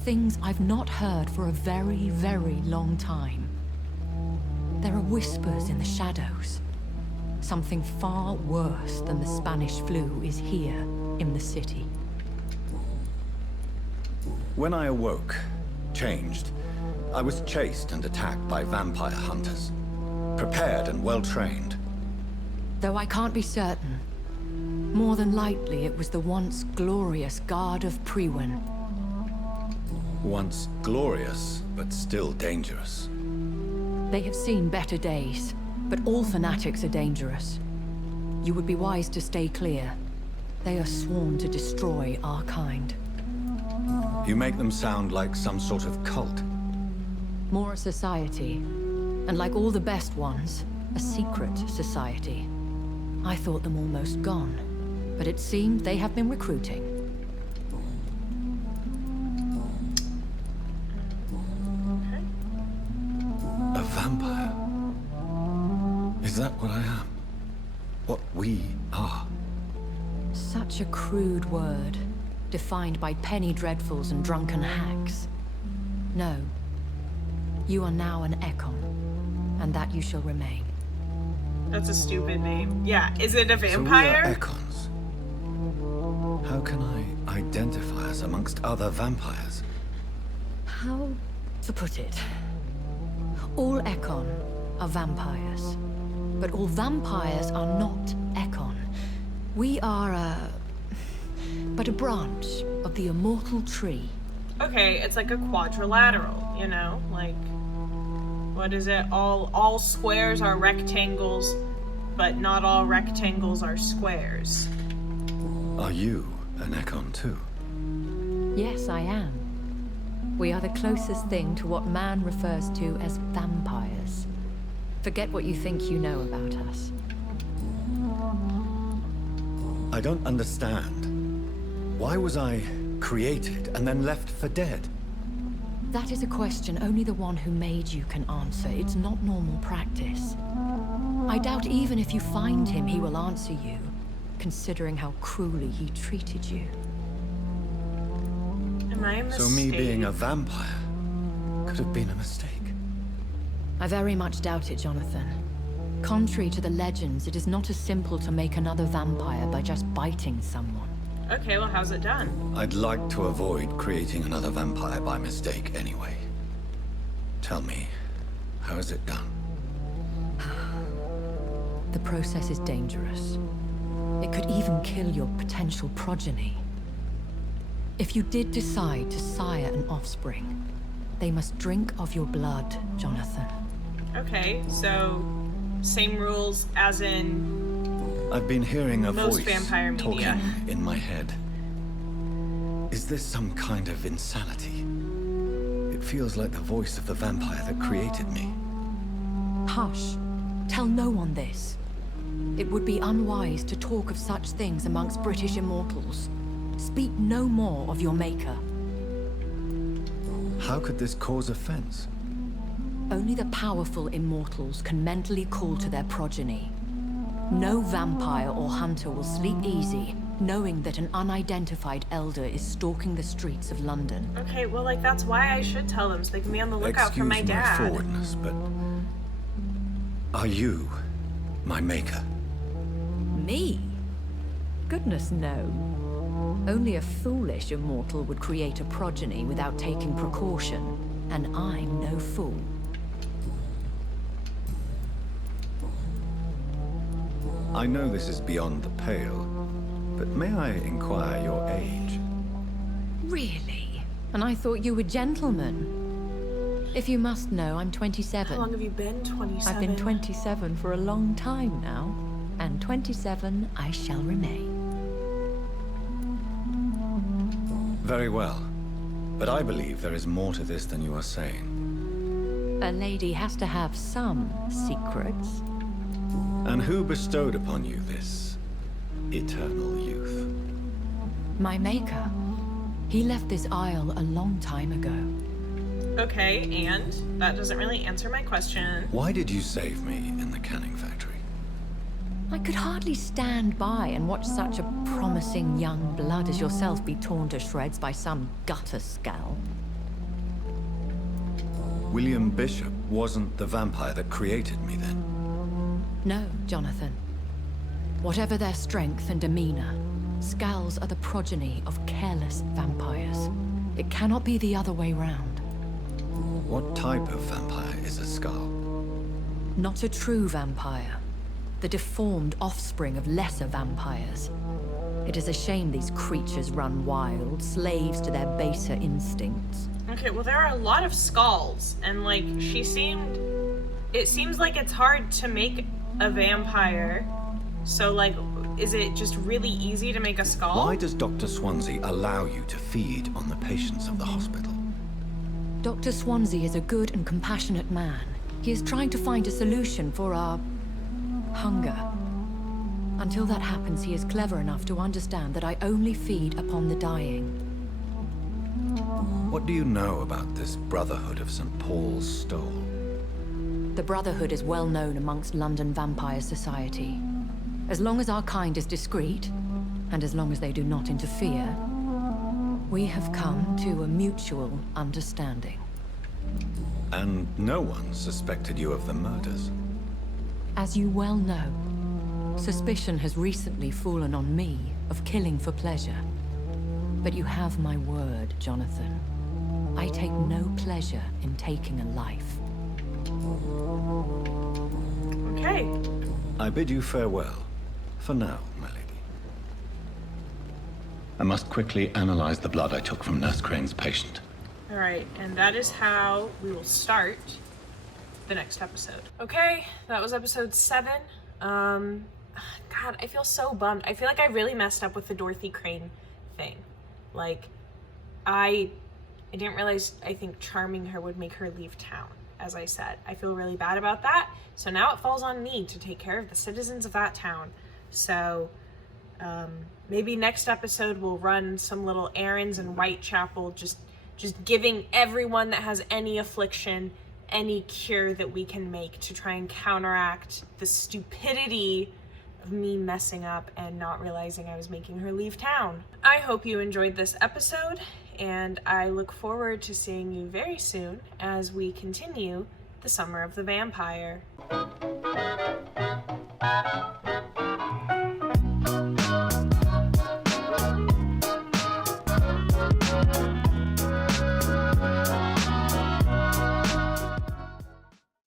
Things I've not heard for a very, very long time. There are whispers in the shadows. Something far worse than the Spanish flu is here in the city. When I awoke, changed, I was chased and attacked by vampire hunters. Prepared and well-trained. Though I can't be certain, more than likely it was the once glorious Guard of Priwen. Once glorious, but still dangerous. They have seen better days, but all fanatics are dangerous. You would be wise to stay clear. They are sworn to destroy our kind. You make them sound like some sort of cult. More a society, and like all the best ones, a secret society. I thought them almost gone, but it seemed they have been recruiting. Is that what I am? What we are? Such a crude word, defined by penny dreadfuls and drunken hacks. No. You are now an Ekon, and that you shall remain. That's a stupid name. Yeah, is it a So we vampire? are Ekons. How can I identify us amongst other vampires? How to put it? All Ekon are vampires. But all vampires are not Ekon. We are but a branch of the immortal tree. Okay, it's like a quadrilateral, you know? Like, what is it? All squares are rectangles, but not all rectangles are squares. Are you an Ekon too? Yes, I am. We are the closest thing to what man refers to as vampires. Forget what you think you know about us. I don't understand. Why was I created and then left for dead? That is a question only the one who made you can answer. It's not normal practice. I doubt even if you find him, he will answer you, considering how cruelly he treated you. Am I a mistake? So me being a vampire could have been a mistake. I very much doubt it, Jonathan. Contrary to the legends, it is not as simple to make another vampire by just biting someone. Okay, well, how's it done? I'd like to avoid creating another vampire by mistake anyway. Tell me, how is it done? The process is dangerous. It could even kill your potential progeny. If you did decide to sire an offspring, they must drink of your blood, Jonathan. Okay, so same rules as in... I've been hearing a Most voice vampire media. talking in my head. Is this some kind of insanity? It feels like the voice of the vampire that created me. Hush. Tell no one this. It would be unwise to talk of such things amongst British immortals. Speak no more of your maker. How could this cause offense? Only the powerful immortals can mentally call to their progeny. No vampire or hunter will sleep easy, knowing that an unidentified elder is stalking the streets of London. Okay, well, like, that's why I should tell them, so they can be on the lookout for my dad. Excuse my forwardness, but... Are you my maker? Me? Goodness, no. Only a foolish immortal would create a progeny without taking precaution, and I'm no fool. I know this is beyond the pale, but may I inquire your age? Really? And I thought you were gentlemen. If you must know, I'm 27. How long have you been? 27? I've been 27 for a long time now, and 27 I shall remain. Very well, but I believe there is more to this than you are saying. A lady has to have some secrets. And who bestowed upon you this eternal youth? My maker. He left this isle a long time ago. Okay, and? That doesn't really answer my question. Why did you save me in the canning factory? I could hardly stand by and watch such a promising young blood as yourself be torn to shreds by some gutter scowl. William Bishop wasn't the vampire that created me then? No, Jonathan. Whatever their strength and demeanor, Scowls are the progeny of careless vampires. It cannot be the other way round. What type of vampire is a Skull? Not a true vampire. The deformed offspring of lesser vampires. It is a shame these creatures run wild, slaves to their baser instincts. Okay, well, there are a lot of skulls, and, like, it seems like it's hard to make a vampire. So, like, is it just really easy to make a skull? Why does Dr. Swansea allow you to feed on the patients of the hospital? Dr. Swansea is a good and compassionate man. He is trying to find a solution for our hunger. Until that happens, he is clever enough to understand that I only feed upon the dying. What do you know about this Brotherhood of St. Paul's Stole? The Brotherhood is well known amongst London vampire society. As long as our kind is discreet, and as long as they do not interfere, we have come to a mutual understanding. And no one suspected you of the murders. As you well know, suspicion has recently fallen on me of killing for pleasure. But you have my word, Jonathan. I take no pleasure in taking a life. Okay. I bid you farewell. For now, my lady. I must quickly analyze the blood I took from Nurse Crane's patient. All right, and that is how we will start the next episode. Okay, that was episode 7. God, I feel so bummed. I feel like I really messed up with the Dorothy Crane thing. Like, I didn't realize, I think charming her would make her leave town, as I said. I feel really bad about that. So now it falls on me to take care of the citizens of that town. So, maybe next episode we'll run some little errands in Whitechapel, just giving everyone that has any affliction any cure that we can make to try and counteract the stupidity of me messing up and not realizing I was making her leave town. I hope you enjoyed this episode, and I look forward to seeing you very soon as we continue the Summer of the Vampire.